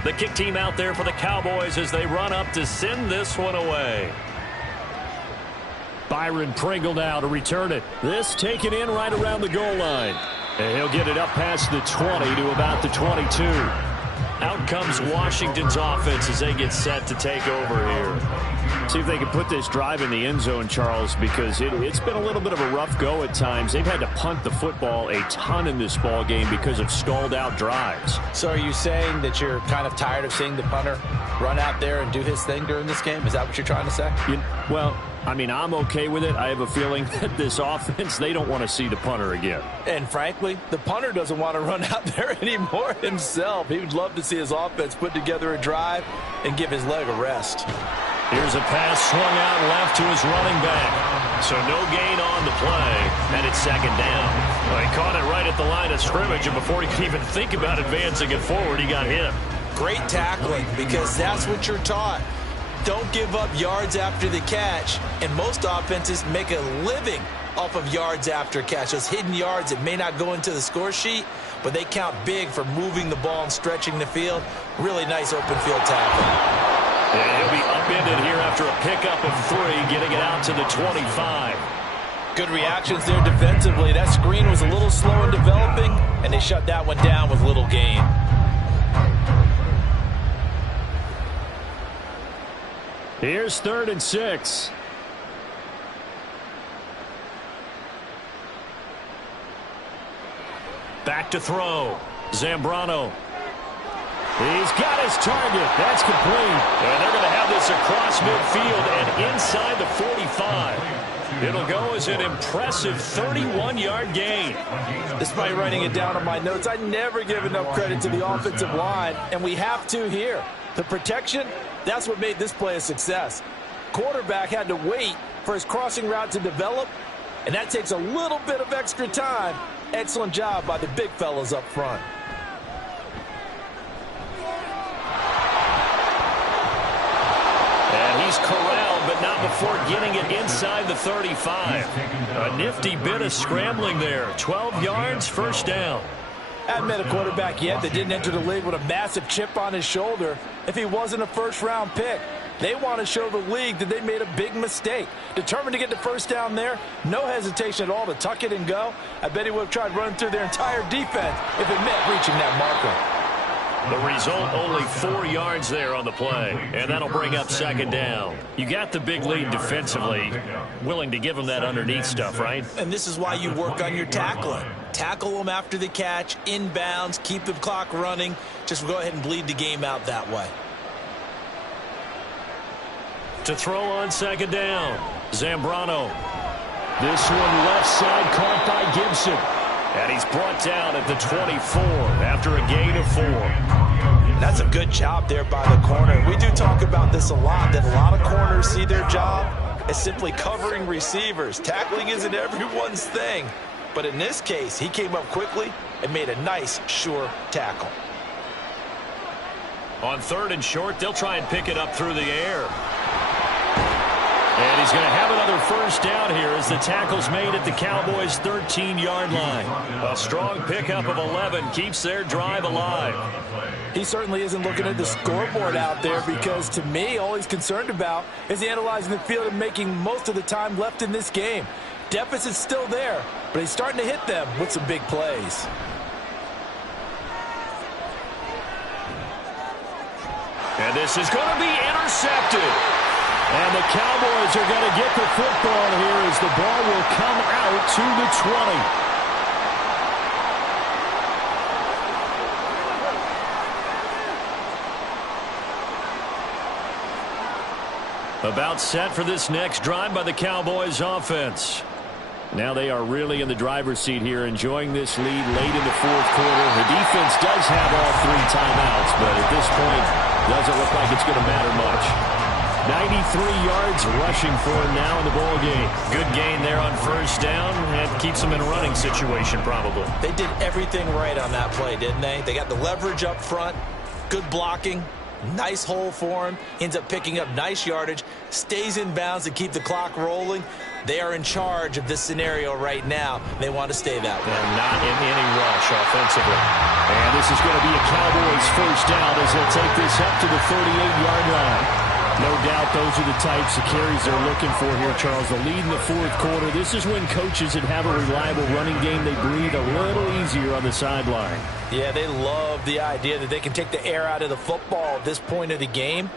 The kick team out there for the Cowboys as they run up to send this one away. Byron Pringle now to return it. This taken in right around the goal line. And he'll get it up past the 20 to about the 22. Out comes Washington's offense as they get set to take over here. See if they can put this drive in the end zone, Charles, because it's been a little bit of a rough go at times. They've had to punt the football a ton in this ball game because of stalled out drives. So are you saying that you're kind of tired of seeing the punter run out there and do his thing during this game? Is that what you're trying to say? Well, I mean, I'm okay with it. I have a feeling that this offense, they don't want to see the punter again. And frankly, the punter doesn't want to run out there anymore himself. He would love to see his offense put together a drive and give his leg a rest. Here's a pass swung out left to his running back. So no gain on the play, and it's 2nd down. Well, he caught it right at the line of scrimmage, and before he could even think about advancing it forward, he got hit. Great tackling, because that's what you're taught. Don't give up yards after the catch, and most offenses make a living off of yards after catch. Those hidden yards that may not go into the score sheet, but they count big for moving the ball and stretching the field. Really nice open field tackle. And he'll be upended here after a pickup of 3, getting it out to the 25. Good reactions there defensively. That screen was a little slow in developing, and they shut that one down with little gain. Here's 3rd and 6. Back to throw. Zambrano. He's got his target. That's complete. And they're going to have this across midfield and inside the 45. It'll go as an impressive 31-yard gain. Despite writing it down on my notes, I never give enough credit to the offensive line, and we have to here. The protection, that's what made this play a success. Quarterback had to wait for his crossing route to develop, and that takes a little bit of extra time. Excellent job by the big fellas up front. And he's corralled, but not before getting it inside the 35. A nifty bit of scrambling there. 12 yards, first down. I haven't met a quarterback yet that didn't enter the league with a massive chip on his shoulder if he wasn't a first-round pick. They want to show the league that they made a big mistake. Determined to get the first down there, no hesitation at all to tuck it and go. I bet he would have tried running through their entire defense if it meant reaching that marker. The result, only 4 yards there on the play, and that'll bring up second down. You got the big lead defensively, willing to give them that underneath stuff, right? And this is why you work on your tackling. Tackle them after the catch, inbounds, keep the clock running. Just go ahead and bleed the game out that way. To throw on second down, Zambrano. This one left side caught by Gibson. And he's brought down at the 24 after a gain of 4. That's a good job there by the corner. We do talk about this a lot, that a lot of corners see their job as simply covering receivers. Tackling isn't everyone's thing. But in this case, he came up quickly and made a nice, sure tackle. On third and short, they'll try and pick it up through the air. And he's going to have another first down here as the tackle's made at the Cowboys' 13-yard line. A strong pickup of 11 keeps their drive alive. He certainly isn't looking at the scoreboard out there because, to me, all he's concerned about is analyzing the field and making most of the time left in this game. Deficit's still there, but he's starting to hit them with some big plays. And this is going to be intercepted. And the Cowboys are going to get the football here as the ball will come out to the 20. About set for this next drive by the Cowboys offense. Now they are really in the driver's seat here, enjoying this lead late in the fourth quarter. The defense does have all 3 timeouts, but at this point, doesn't look like it's going to matter much. 93 yards rushing for him now in the ball game. Good gain there on first down. And keeps them in a running situation probably. They did everything right on that play, didn't they? They got the leverage up front, good blocking, nice hole for him. Ends up picking up nice yardage, stays in bounds to keep the clock rolling. They are in charge of this scenario right now. They want to stay that way. And not in any rush offensively. And this is going to be a Cowboys first down as they'll take this up to the 38-yard line. No doubt those are the types of carries they're looking for here, Charles. The lead in the fourth quarter. This is when coaches that have a reliable running game, they breathe a little easier on the sideline. Yeah, they love the idea that they can take the air out of the football at this point of the game.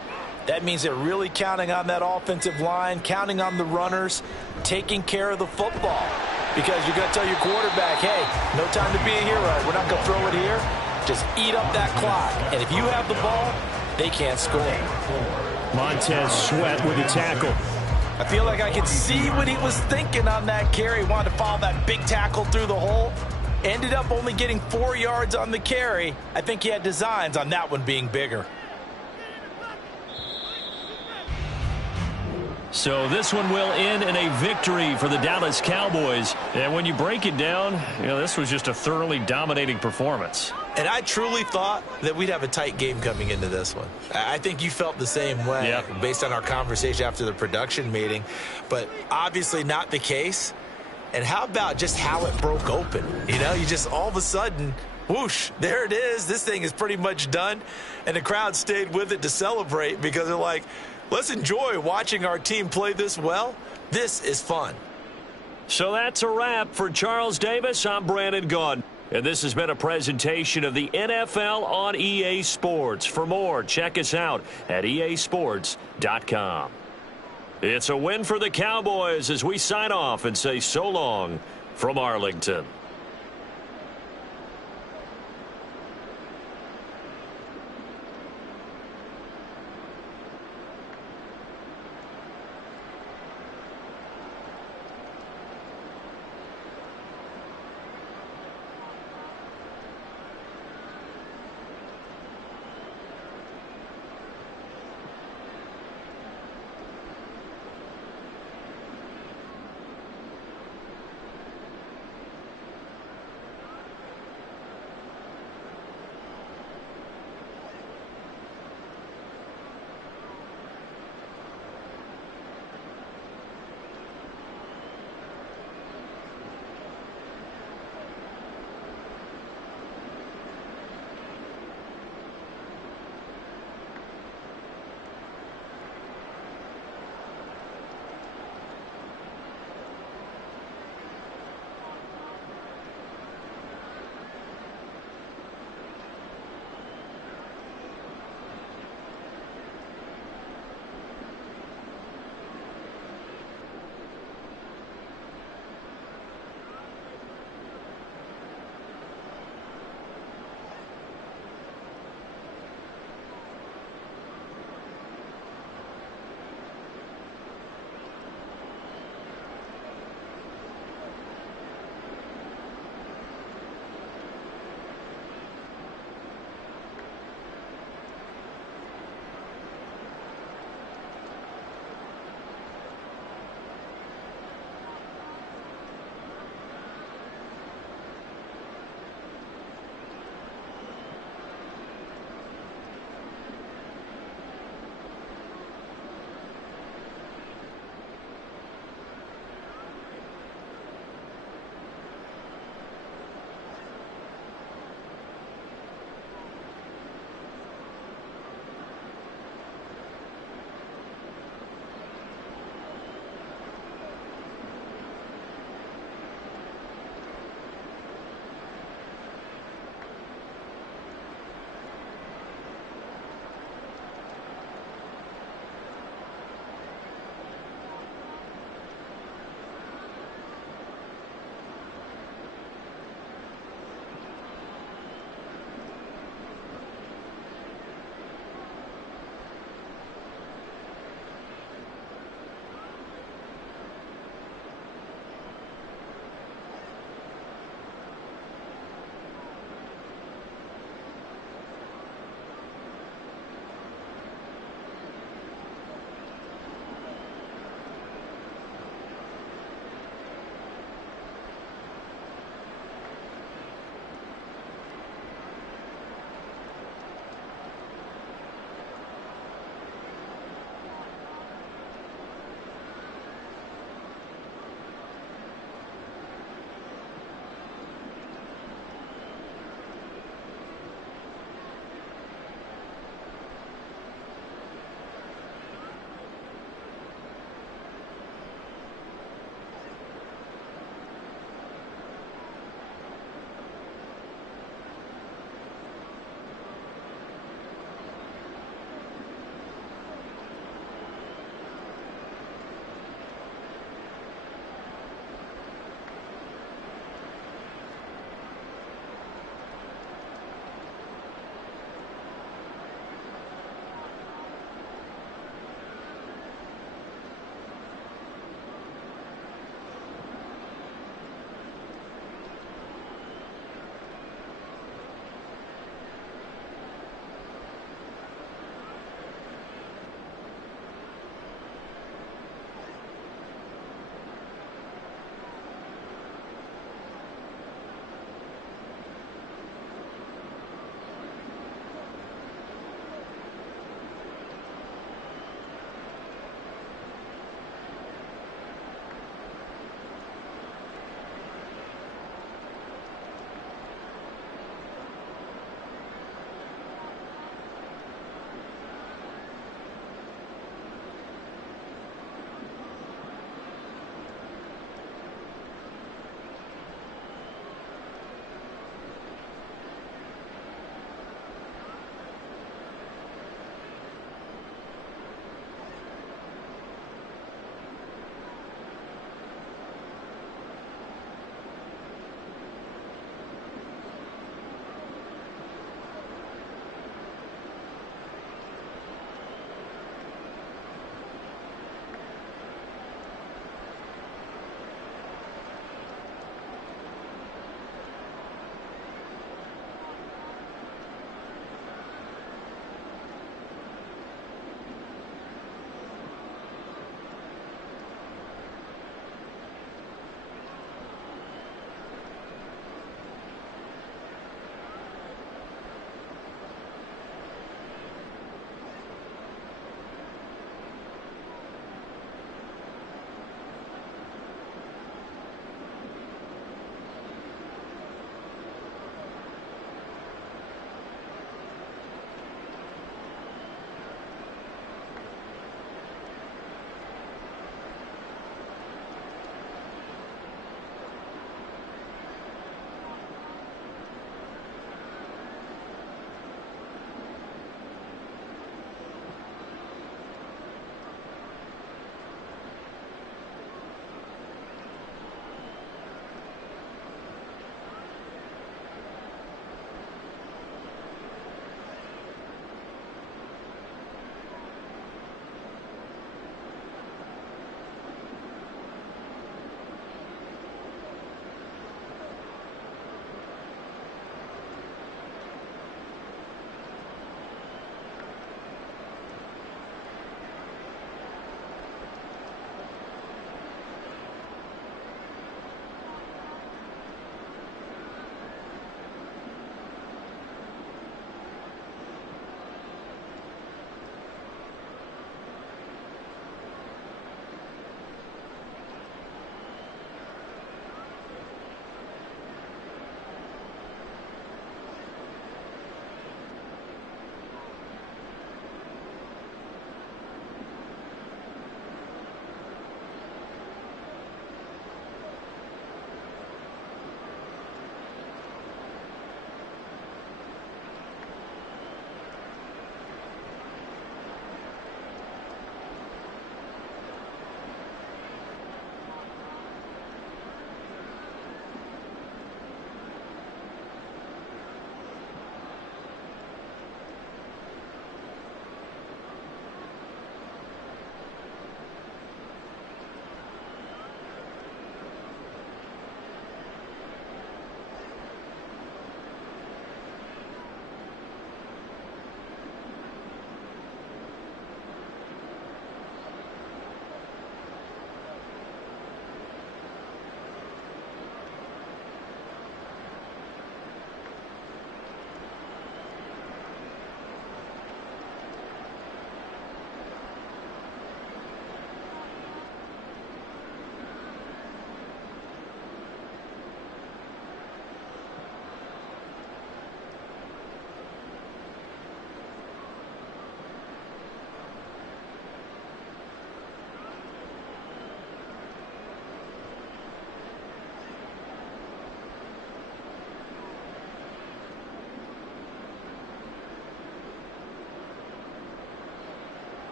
That means they're really counting on that offensive line, counting on the runners, taking care of the football. Because you're going to tell your quarterback, hey, no time to be a hero. We're not going to throw it here. Just eat up that clock. And if you have the ball, they can't score. Montez Sweat with a tackle. I feel like I could see what he was thinking on that carry. He wanted to follow that big tackle through the hole. Ended up only getting 4 yards on the carry. I think he had designs on that one being bigger. So this one will end in a victory for the Dallas Cowboys. And when you break it down, this was just a thoroughly dominating performance. And I truly thought that we'd have a tight game coming into this one. I think you felt the same way based on our conversation after the production meeting. But obviously not the case. And how about just how it broke open? You just all of a sudden, whoosh, there it is. This thing is pretty much done. And the crowd stayed with it to celebrate because they're like, let's enjoy watching our team play this well. This is fun. So that's a wrap for Charles Davis. I'm Brandon Gaudin. And this has been a presentation of the NFL on EA Sports. For more, check us out at easports.com. It's a win for the Cowboys as we sign off and say so long from Arlington.